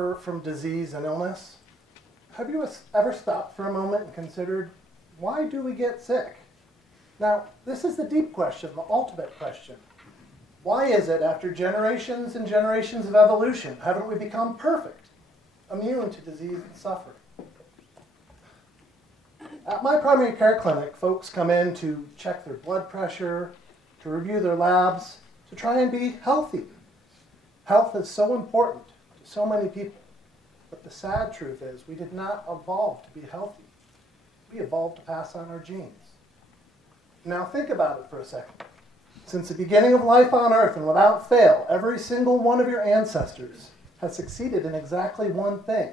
suffer from disease and illness, have you ever stopped for a moment and considered, why do we get sick? Now, this is the deep question, the ultimate question. Why is it, after generations and generations of evolution, haven't we become perfect, immune to disease and suffering? At my primary care clinic, folks come in to check their blood pressure, to review their labs, to try and be healthy. Health is so important to so many people, but the sad truth is we did not evolve to be healthy. We evolved to pass on our genes. Now think about it for a second. Since the beginning of life on Earth, and without fail, every single one of your ancestors has succeeded in exactly one thing.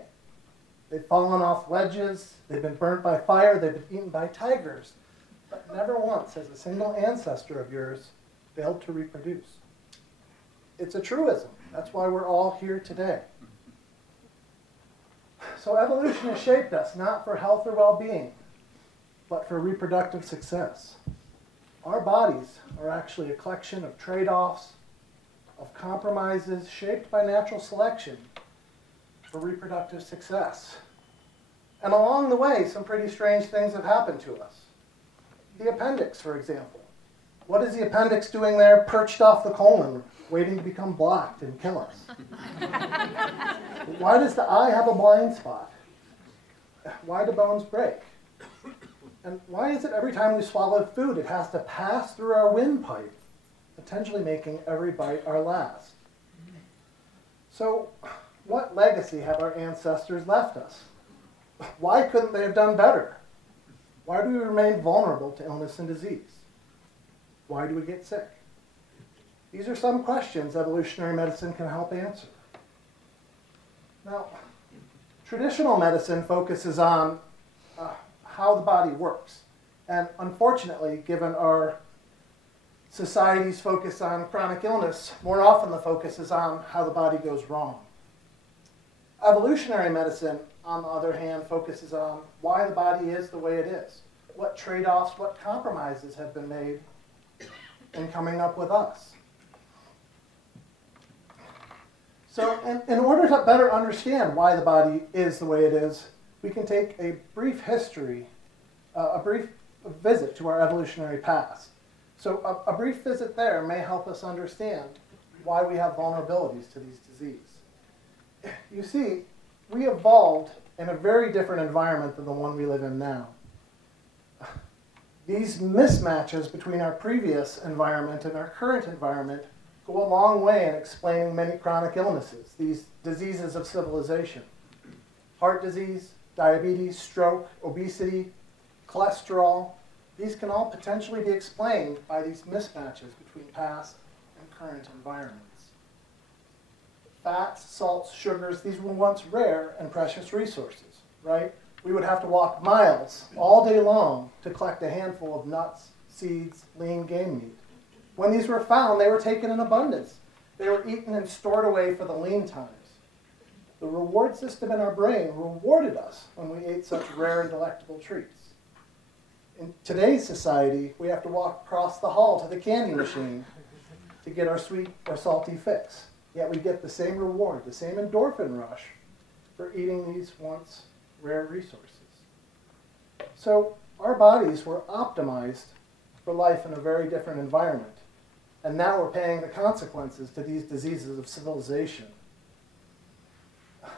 They've fallen off ledges, they've been burnt by fire, they've been eaten by tigers, but never once has a single ancestor of yours failed to reproduce. It's a truism. That's why we're all here today. So evolution has shaped us, not for health or well-being, but for reproductive success. Our bodies are actually a collection of trade-offs, of compromises shaped by natural selection for reproductive success. And along the way, some pretty strange things have happened to us. The appendix, for example. What is the appendix doing there, perched off the colon, waiting to become blocked and kill us? Why does the eye have a blind spot? Why do bones break? And why is it every time we swallow food, it has to pass through our windpipe, potentially making every bite our last? So, what legacy have our ancestors left us? Why couldn't they have done better? Why do we remain vulnerable to illness and disease? Why do we get sick? These are some questions evolutionary medicine can help answer. Now, traditional medicine focuses on how the body works. And unfortunately, given our society's focus on chronic illness, more often the focus is on how the body goes wrong. Evolutionary medicine, on the other hand, focuses on why the body is the way it is, what trade-offs, what compromises have been made in coming up with us. So in order to better understand why the body is the way it is, we can take a brief history, a brief visit to our evolutionary past. So a brief visit there may help us understand why we have vulnerabilities to these diseases. You see, we evolved in a very different environment than the one we live in now. These mismatches between our previous environment and our current environment go a long way in explaining many chronic illnesses, these diseases of civilization. Heart disease, diabetes, stroke, obesity, cholesterol, these can all potentially be explained by these mismatches between past and current environments. Fats, salts, sugars, these were once rare and precious resources, right? We would have to walk miles all day long to collect a handful of nuts, seeds, lean game meat. When these were found, they were taken in abundance. They were eaten and stored away for the lean times. The reward system in our brain rewarded us when we ate such rare and delectable treats. In today's society, we have to walk across the hall to the candy machine to get our sweet or salty fix. Yet we get the same reward, the same endorphin rush for eating these once rare resources. So our bodies were optimized for life in a very different environment. And now we're paying the consequences to these diseases of civilization.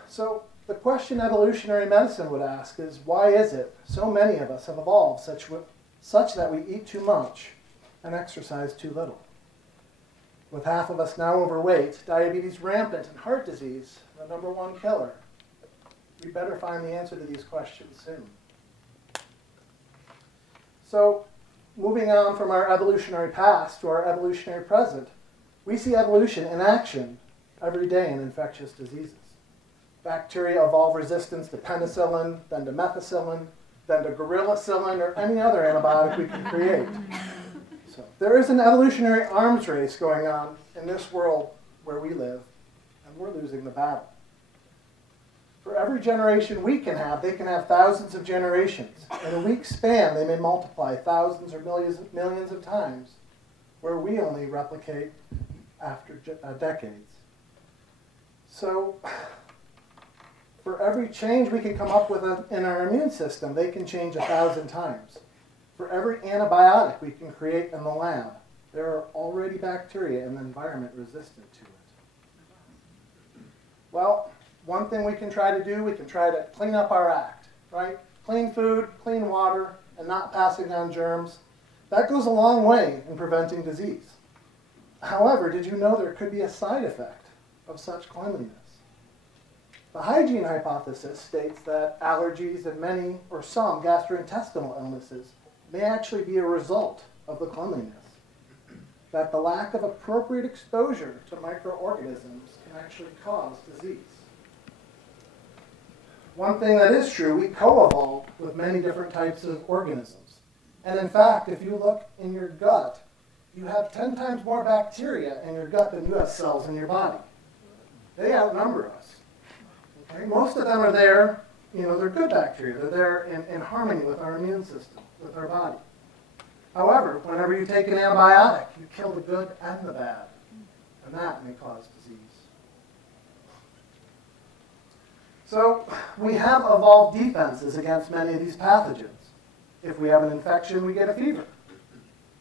So the question evolutionary medicine would ask is, why is it so many of us have evolved such that we eat too much and exercise too little? With half of us now overweight, diabetes rampant, and heart disease the #1 killer, we better find the answer to these questions soon. So, moving on from our evolutionary past to our evolutionary present, we see evolution in action every day in infectious diseases. Bacteria evolve resistance to penicillin, then to methicillin, then to gorillacillin, or any other antibiotic we can create. So there is an evolutionary arms race going on in this world where we live, and we're losing the battle. For every generation we can have, they can have thousands of generations. In a week's span, they may multiply thousands or millions of times, where we only replicate after decades. So For every change we can come up with in our immune system, they can change 1,000 times. For every antibiotic we can create in the lab, there are already bacteria in the environment resistant to it. Well, one thing we can try to do, we can try to clean up our act, right? Clean food, clean water, and not passing on germs. That goes a long way in preventing disease. However, did you know there could be a side effect of such cleanliness? The hygiene hypothesis states that allergies and many or some gastrointestinal illnesses may actually be a result of the cleanliness. That the lack of appropriate exposure to microorganisms can actually cause disease. One thing that is true, we co-evolved with many different types of organisms. And in fact, if you look in your gut, you have 10 times more bacteria in your gut than you have cells in your body. They outnumber us. Okay? Most of them are there, they're good bacteria. They're there in harmony with our immune system, with our body. However, whenever you take an antibiotic, you kill the good and the bad, and that may cause disease. So we have evolved defenses against many of these pathogens. If we have an infection, we get a fever.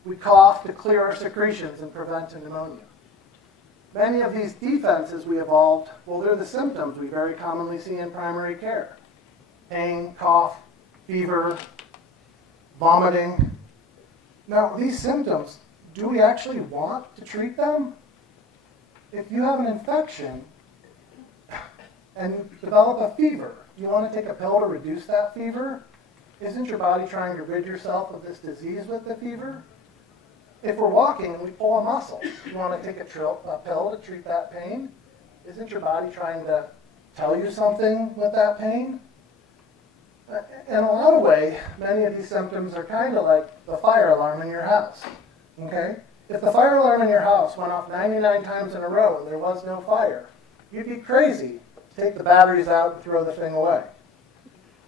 We cough to clear our secretions and prevent a pneumonia. Many of these defenses we evolved, well, they're the symptoms we very commonly see in primary care. Pain, cough, fever, vomiting. Now, these symptoms, do we actually want to treat them? If you have an infection and you develop a fever, do you want to take a pill to reduce that fever? Isn't your body trying to rid yourself of this disease with the fever? If we're walking and we pull a muscle, do you want to take a pill to treat that pain? Isn't your body trying to tell you something with that pain? In a lot of ways, many of these symptoms are kind of like the fire alarm in your house. Okay? If the fire alarm in your house went off 99 times in a row and there was no fire, you'd be crazy to take the batteries out and throw the thing away.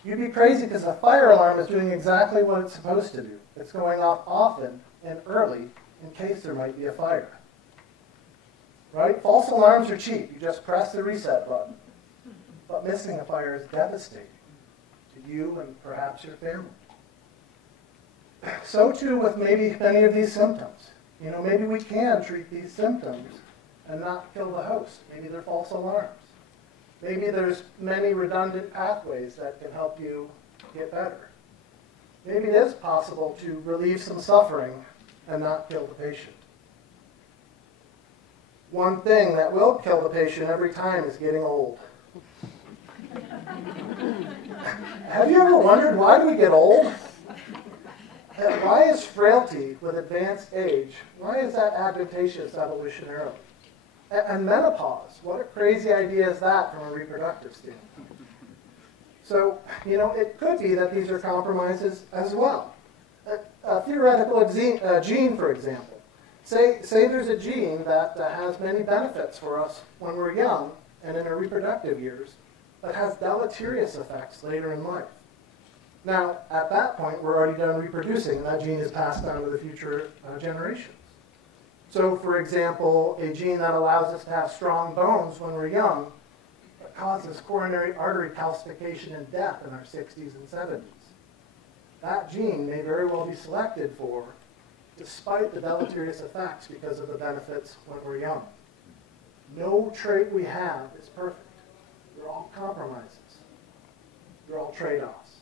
You'd be crazy because the fire alarm is doing exactly what it's supposed to do. It's going off often and early in case there might be a fire. Right? False alarms are cheap. You just press the reset button. But missing a fire is devastating to you and perhaps your family. So too with maybe many of these symptoms. Maybe we can treat these symptoms and not kill the host. Maybe they're false alarms. Maybe there's many redundant pathways that can help you get better. Maybe it is possible to relieve some suffering and not kill the patient. One thing that will kill the patient every time is getting old. Have you ever wondered, why do we get old? And why is frailty with advanced age, why is that advantageous evolutionarily? And menopause, what a crazy idea is that from a reproductive standpoint? So, it could be that these are compromises as well. A theoretical gene, for example. Say there's a gene that has many benefits for us when we're young and in our reproductive years, but has deleterious effects later in life. Now, at that point, we're already done reproducing, and that gene is passed on to the future generations. So, for example, a gene that allows us to have strong bones when we're young causes coronary artery calcification and death in our 60s and 70s. That gene may very well be selected for, despite the deleterious effects because of the benefits when we're young. No trait we have is perfect. They're all compromises. They're all trade-offs.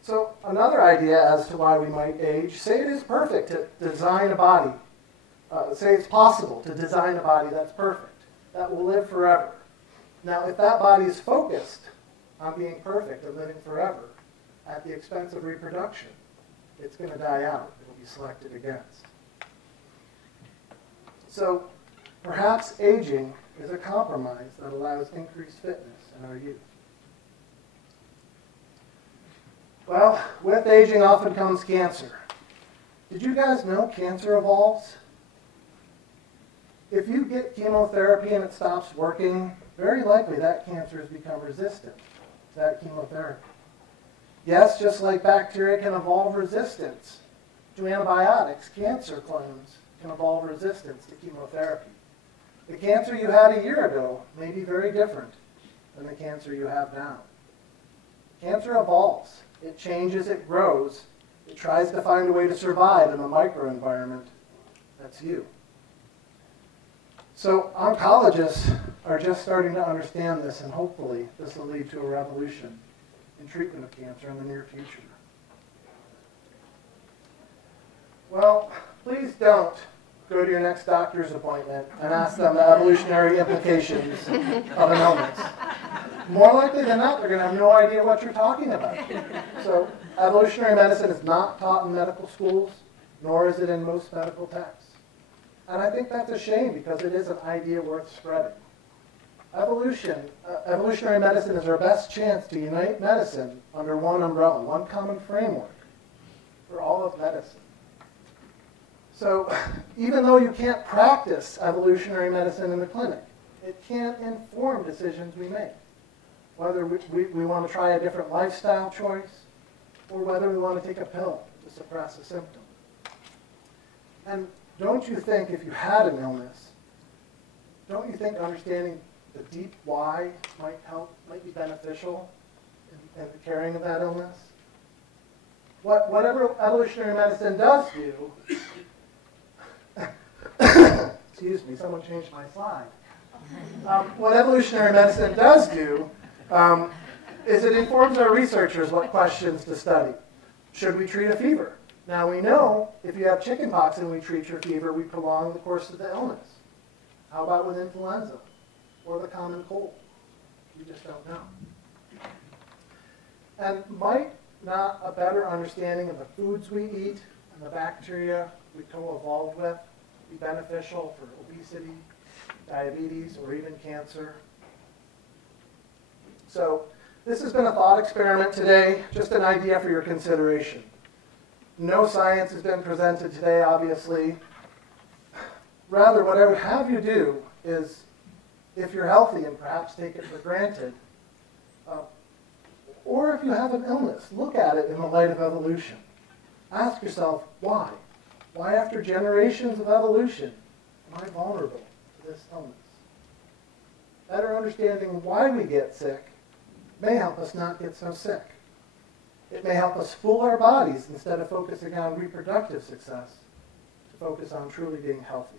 So another idea as to why we might age, say it is perfect to design a body. Say it's possible to design a body that's perfect, that will live forever. Now, if that body is focused on being perfect and living forever at the expense of reproduction, it's going to die out. It will be selected against. So perhaps aging is a compromise that allows increased fitness in our youth. Well, with aging often comes cancer. Did you guys know cancer evolves? If you get chemotherapy and it stops working, very likely that cancer has become resistant to that chemotherapy. Yes, just like bacteria can evolve resistance to antibiotics, cancer clones can evolve resistance to chemotherapy. The cancer you had a year ago may be very different than the cancer you have now. Cancer evolves. It changes, it grows. It tries to find a way to survive in the microenvironment. That's you. So oncologists are just starting to understand this, and hopefully this will lead to a revolution in treatment of cancer in the near future. Well, please don't go to your next doctor's appointment and ask them the evolutionary implications of an illness. More likely than not, they're going to have no idea what you're talking about. So evolutionary medicine is not taught in medical schools, nor is it in most medical texts. And I think that's a shame because it is an idea worth spreading. Evolutionary medicine is our best chance to unite medicine under one umbrella, one common framework for all of medicine. So even though you can't practice evolutionary medicine in the clinic, it can inform decisions we make. Whether we want to try a different lifestyle choice, or whether we want to take a pill to suppress a symptom. And don't you think if you had an illness, don't you think understanding the deep why might be beneficial in the caring of that illness? Whatever evolutionary medicine does do, excuse me, someone changed my slide. What evolutionary medicine does do is it informs our researchers what questions to study. Should we treat a fever? Now we know if you have chickenpox and we treat your fever, we prolong the course of the illness. How about with influenza or the common cold? We just don't know. And might not a better understanding of the foods we eat and the bacteria we co-evolved with be beneficial for obesity, diabetes, or even cancer? So this has been a thought experiment today, just an idea for your consideration. No science has been presented today, obviously. Rather, what I would have you do is, if you're healthy and perhaps take it for granted, or if you have an illness, look at it in the light of evolution. Ask yourself, why? Why, after generations of evolution, am I vulnerable to this illness? Better understanding why we get sick may help us not get so sick. It may help us fool our bodies instead of focusing on reproductive success, to focus on truly being healthy.